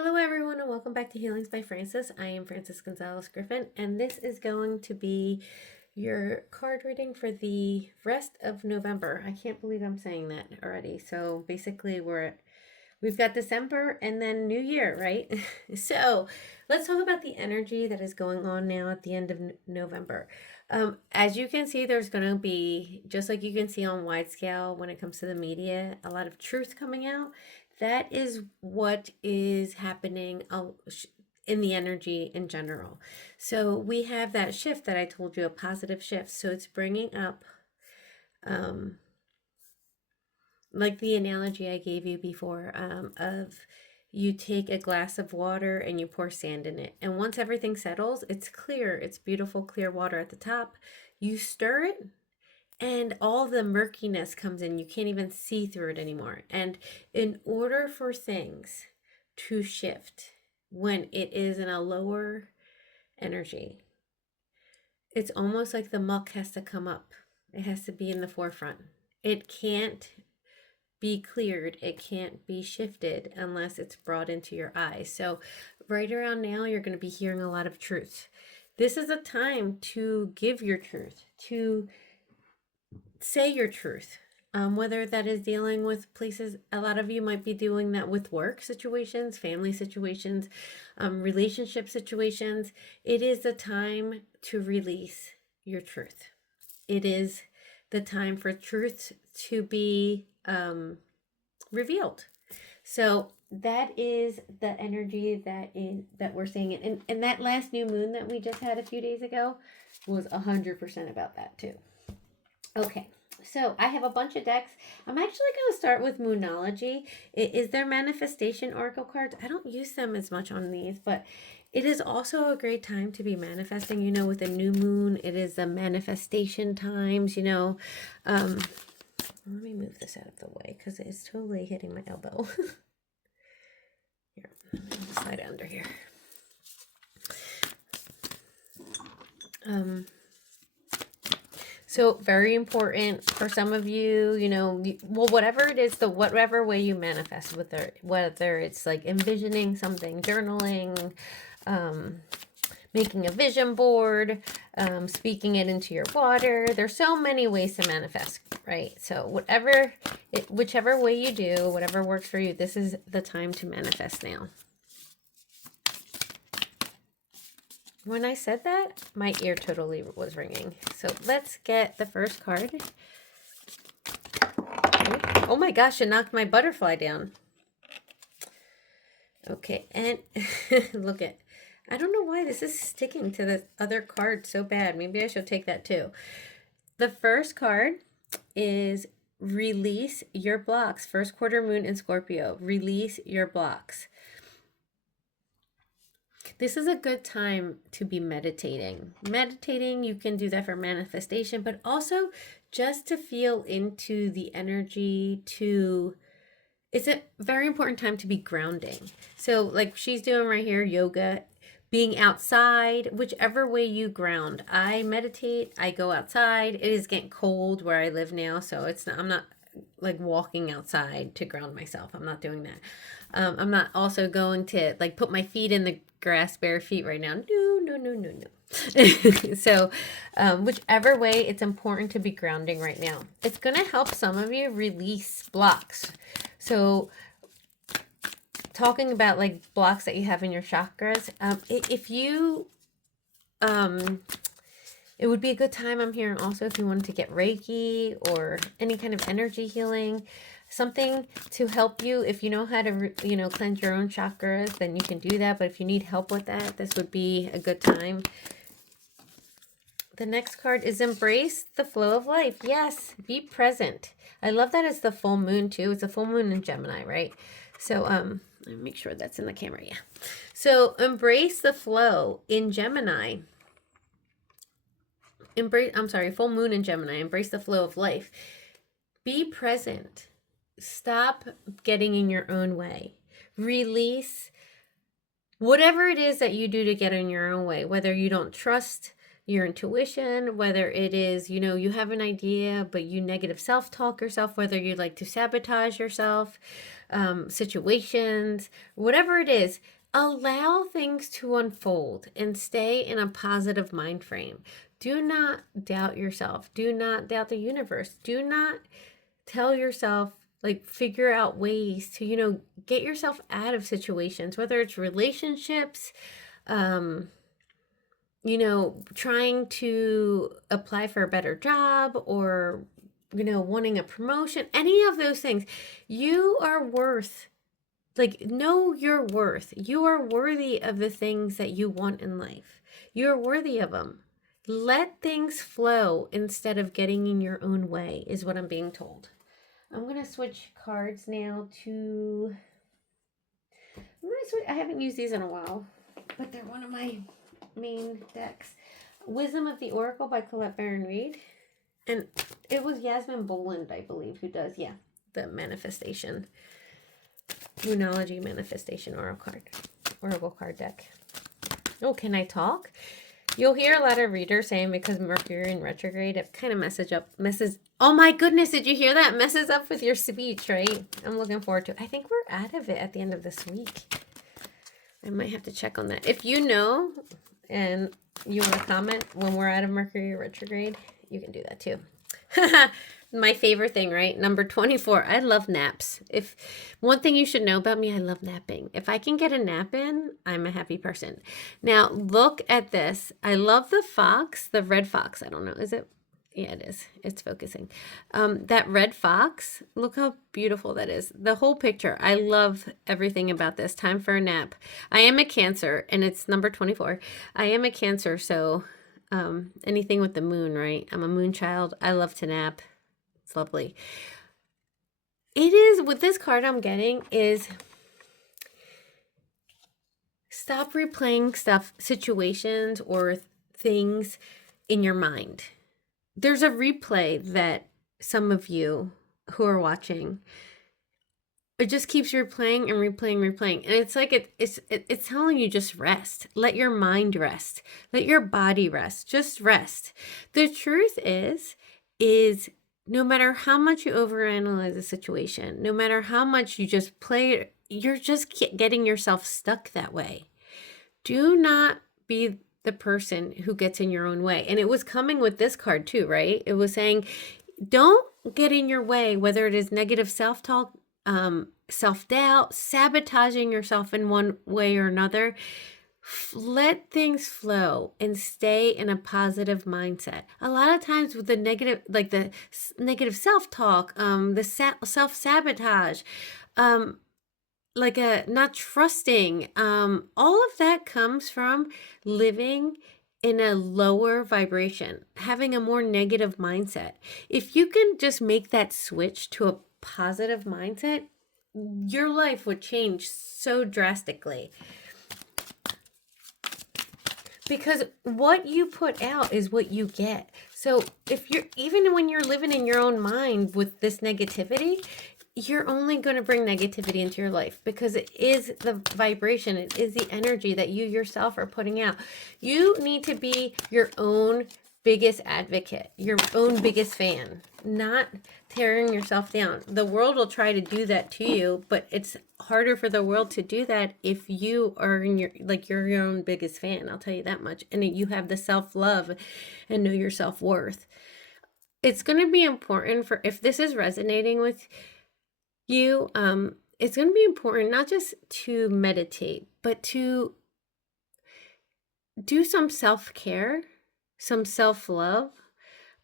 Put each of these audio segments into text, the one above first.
Hello everyone and welcome back to Healings by Francis. I am Francis Gonzalez Griffin and this is going to be your card reading for the rest of November. I can't believe I'm saying that already. So basically we've got December and then New Year, right? So let's talk about the energy that is going on now at the end of November. As you can see, there's going to be, just like you can see on wide scale when it comes to the media, a lot of truth coming out. That is what is happening in the energy in general. So we have that shift that I told you, a positive shift. So it's bringing up, like the analogy I gave you before, of you take a glass of water and you pour sand in it. And once everything settles, it's clear, it's beautiful, clear water at the top. You stir it and all the murkiness comes in. You can't even see through it anymore. And in order for things to shift when it is in a lower energy, it's almost like the muck has to come up. It has to be in the forefront. It can't be cleared. It can't be shifted unless it's brought into your eyes. So right around now, you're going to be hearing a lot of truth. This is a time to give your truth, to say your truth, whether that is dealing with places. A lot of you might be doing that with work situations, family situations, relationship situations. It is the time to release your truth. It is the time for truth to be revealed. So that is the energy that we're seeing. And that last new moon that we just had a few days ago was 100% about that too. Okay, so I have a bunch of decks. I'm actually going to start with Moonology. It is their manifestation oracle cards. I don't use them as much on these, but it is also a great time to be manifesting. You know, with a new moon, it is the manifestation times, you know. Let me move this out of the way because it's totally hitting my elbow. Here, let me slide it under here. So very important for some of you, you know, well, whatever it is, whatever way you manifest with it, whether it's like envisioning something, journaling, making a vision board, speaking it into your water. There's so many ways to manifest, right? So whichever way you do, whatever works for you, this is the time to manifest now. When I said that, my ear totally was ringing. So let's get the first card. Oh my gosh, it knocked my butterfly down. Okay, and look at, I don't know why this is sticking to the other card so bad. Maybe I should take that too. The first card is release your blocks. First quarter moon in Scorpio. Release your blocks. This is a good time to be meditating. Meditating, you can do that for manifestation, but also just to feel into the energy it's a very important time to be grounding. So like she's doing right here, yoga, being outside, whichever way you ground. I meditate, I go outside. It is getting cold where I live now, so I'm not like walking outside to ground myself. I'm not doing that. I'm not also going to like put my feet in the grass bare feet right now. No. So whichever way, it's important to be grounding right now. It's going to help some of you release blocks. So talking about like blocks that you have in your chakras, if you it would be a good time, I'm hearing also, if you wanted to get Reiki or any kind of energy healing, something to help you. If you know how to, cleanse your own chakras, then you can do that. But if you need help with that, this would be a good time. The next card is embrace the flow of life. Yes, be present. I love that it's the full moon too. It's a full moon in Gemini, right? So let me make sure that's in the camera. Yeah. So embrace the flow in Gemini. Full moon in Gemini. Embrace the flow of life. Be present. Stop getting in your own way. Release whatever it is that you do to get in your own way, whether you don't trust your intuition, whether it is, you know, you have an idea, but you negative self-talk yourself, whether you like to sabotage yourself, situations, whatever it is, allow things to unfold and stay in a positive mind frame. Do not doubt yourself. Do not doubt the universe. Do not tell yourself, like, figure out ways to, you know, get yourself out of situations, whether it's relationships, you know, trying to apply for a better job, or, you know, wanting a promotion, any of those things. You are worth, like, know your worth. You are worthy of the things that you want in life. You're worthy of them. Let things flow instead of getting in your own way, is what I'm being told. I'm going to switch cards now to... I haven't used these in a while, but they're one of my main decks. Wisdom of the Oracle by Colette Baron-Reid. And it was Yasmine Boland, I believe, who does, yeah, the manifestation. Moonology manifestation oracle card deck. Oh, can I talk? You'll hear a lot of readers saying because Mercury in retrograde, it kind of messes. Oh my goodness, did you hear that? Messes up with your speech, right? I'm looking forward to it. I think we're out of it at the end of this week. I might have to check on that. If you know and you want to comment when we're out of Mercury retrograde, you can do that too. My favorite thing, right? Number 24. I love naps. If one thing you should know about me, I love napping. If I can get a nap in, I'm a happy person. Now, look at this. I love the fox, the red fox. I don't know. Is it? Yeah, it is. It's focusing. That red fox, look how beautiful that is. The whole picture. I love everything about this. Time for a nap. I am a Cancer, and it's number 24. I am a Cancer, so anything with the moon, right? I'm a moon child. I love to nap. It's lovely. It is, with this card I'm getting, is stop replaying situations or things in your mind. There's a replay that some of you who are watching, it just keeps replaying and replaying. And it's like it's telling you just rest. Let your mind rest. Let your body rest. Just rest. The truth is no matter how much you overanalyze a situation, no matter how much you just play, you're just getting yourself stuck that way. Do not be the person who gets in your own way. And it was coming with this card too, right? It was saying, don't get in your way, whether it is negative self-talk, self-doubt, sabotaging yourself in one way or another. Let things flow and stay in a positive mindset. A lot of times with the negative, like the negative self-talk, the self-sabotage, like not trusting, all of that comes from living in a lower vibration, having a more negative mindset. If you can just make that switch to a positive mindset, your life would change so drastically. Because what you put out is what you get. So if you're, even when you're living in your own mind with this negativity, you're only going to bring negativity into your life, because it is the vibration, it is the energy that you yourself are putting out. You need to be your own biggest advocate, your own biggest fan, not tearing yourself down. The world will try to do that to you, but it's harder for the world to do that if you are in you're your own biggest fan. I'll tell you that much. And you have the self-love and know your self-worth. It's going to be important for, if this is resonating with you, it's going to be important not just to meditate, but to do some self-care, some self-love.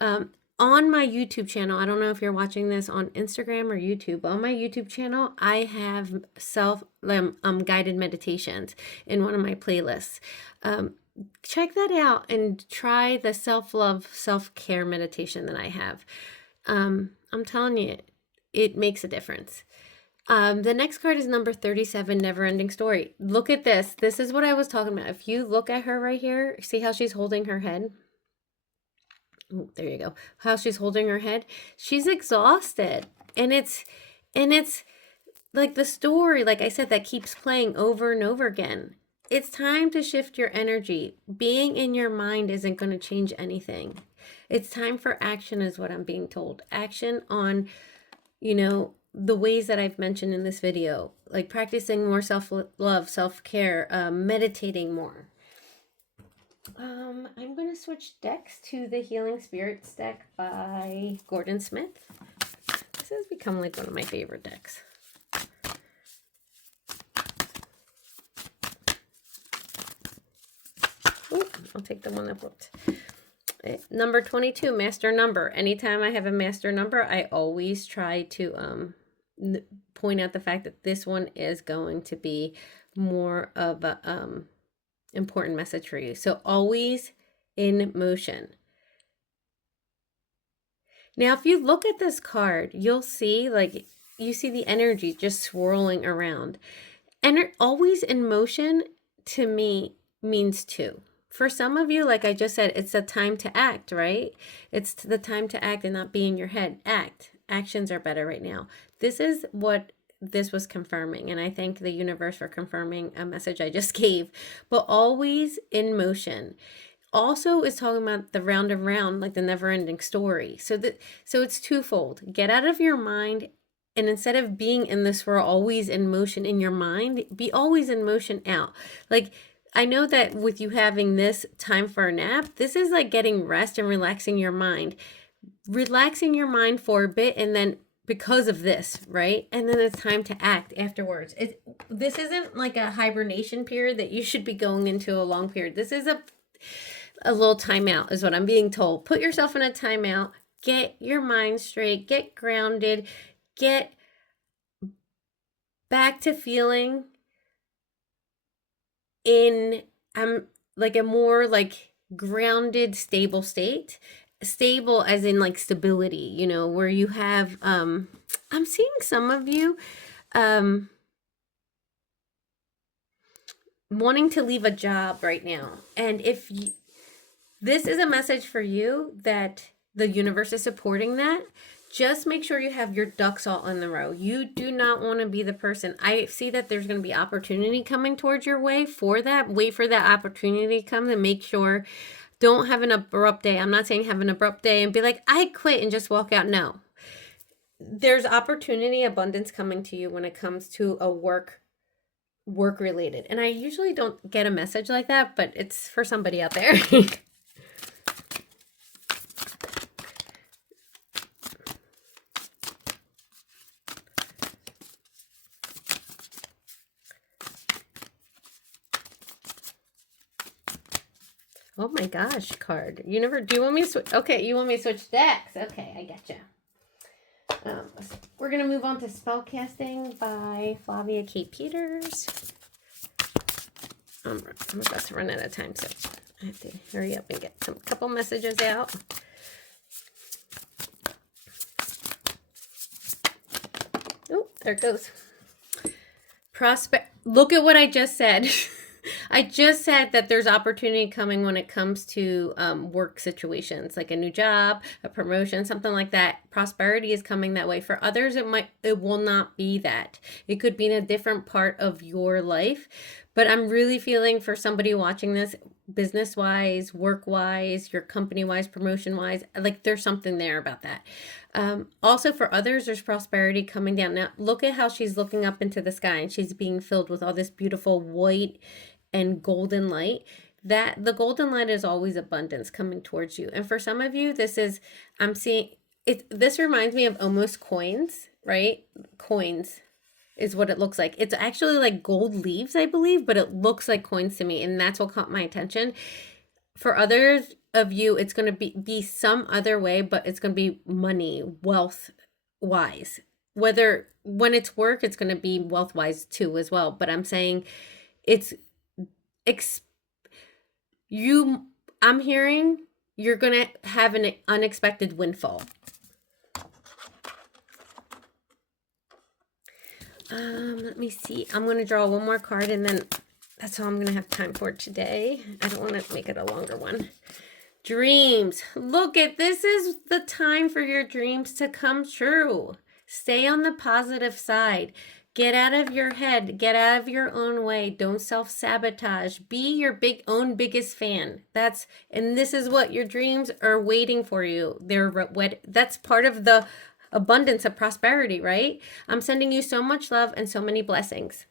On my YouTube channel, I don't know if you're watching this on Instagram or YouTube, on my YouTube channel, I have guided meditations in one of my playlists. Check that out and try the self-love, self-care meditation that I have. I'm telling you, it makes a difference. The next card is number 37, Never Ending Story. Look at this. This is what I was talking about. If you look at her right here, see how she's holding her head? Oh, there you go. How she's holding her head. She's exhausted. And it's like the story, like I said, that keeps playing over and over again. it's time to shift your energy. Being in your mind isn't going to change anything. It's time for action is what I'm being told. Action on, you know, the ways that I've mentioned in this video, like practicing more self-love, self-care, meditating more. I'm going to switch decks to the Healing Spirits deck by Gordon Smith. This has become like one of my favorite decks. Ooh, I'll take the one that flipped. Number 22, master number. Anytime I have a master number, I always try to point out the fact that this one is going to be more of a important message for you. So always in motion. Now, if you look at this card, you'll see like you see the energy just swirling around. And always in motion to me means two. For some of you, like I just said, it's the time to act, right? It's the time to act and not be in your head. Act. Actions are better right now. This is what this was confirming. And I thank the universe for confirming a message I just gave. But always in motion. Also is talking about the round and round, like the never-ending story. So it's twofold. Get out of your mind, and instead of being in this, we're always in motion in your mind, be always in motion out. Like, I know that with you having this time for a nap, this is like getting rest and relaxing your mind. Relaxing your mind for a bit, and then because of this, right? And then it's time to act afterwards. This isn't like a hibernation period that you should be going into a long period. This is a little timeout is what I'm being told. Put yourself in a timeout. Get your mind straight. Get grounded. Get back to feeling in like a more like grounded, stable state. Stable as in like stability, you know, where you have I'm seeing some of you wanting to leave a job right now. And if this is a message for you that the universe is supporting that, just make sure you have your ducks all in a row. You do not want to be the person. I see that there's going to be opportunity coming towards your way for that. Wait for that opportunity to come and make sure. Don't have an abrupt day. I'm not saying have an abrupt day and be like, I quit and just walk out. No. There's opportunity, abundance coming to you when it comes to a work related. And I usually don't get a message like that, but it's for somebody out there. Oh my gosh, card. Do you want me to switch? Okay, you want me to switch decks. Okay, I getcha. We're going to move on to Spellcasting by Flavia K. Peters. I'm about to run out of time, so I have to hurry up and get a couple messages out. Oh, there it goes. Look at what I just said. I just said that there's opportunity coming when it comes to work situations, like a new job, a promotion, something like that. Prosperity is coming that way. For others, it will not be that. It could be in a different part of your life. But I'm really feeling for somebody watching this, business-wise, work-wise, your company-wise, promotion-wise, like there's something there about that. Also for others, there's prosperity coming down. Now, look at how she's looking up into the sky and she's being filled with all this beautiful white and golden light. That the golden light is always abundance coming towards you. And for some of you, I'm seeing it. This reminds me of almost coins, right? Coins is what it looks like. It's actually like gold leaves, I believe, but it looks like coins to me. And that's what caught my attention. For others of you, it's going to be some other way, but it's going to be money, wealth wise. Whether when it's work, it's going to be wealth wise too as well. But I'm saying I'm hearing you're going to have an unexpected windfall. Let me see. I'm going to draw one more card and then that's all I'm going to have time for today. I don't want to make it a longer one. Dreams. Look at this is the time for your dreams to come true. Stay on the positive side. Get out of your head. Get out of your own way. Don't self-sabotage. Be your own biggest fan. And this is what your dreams are waiting for you. That's part of the abundance of prosperity, right? I'm sending you so much love and so many blessings.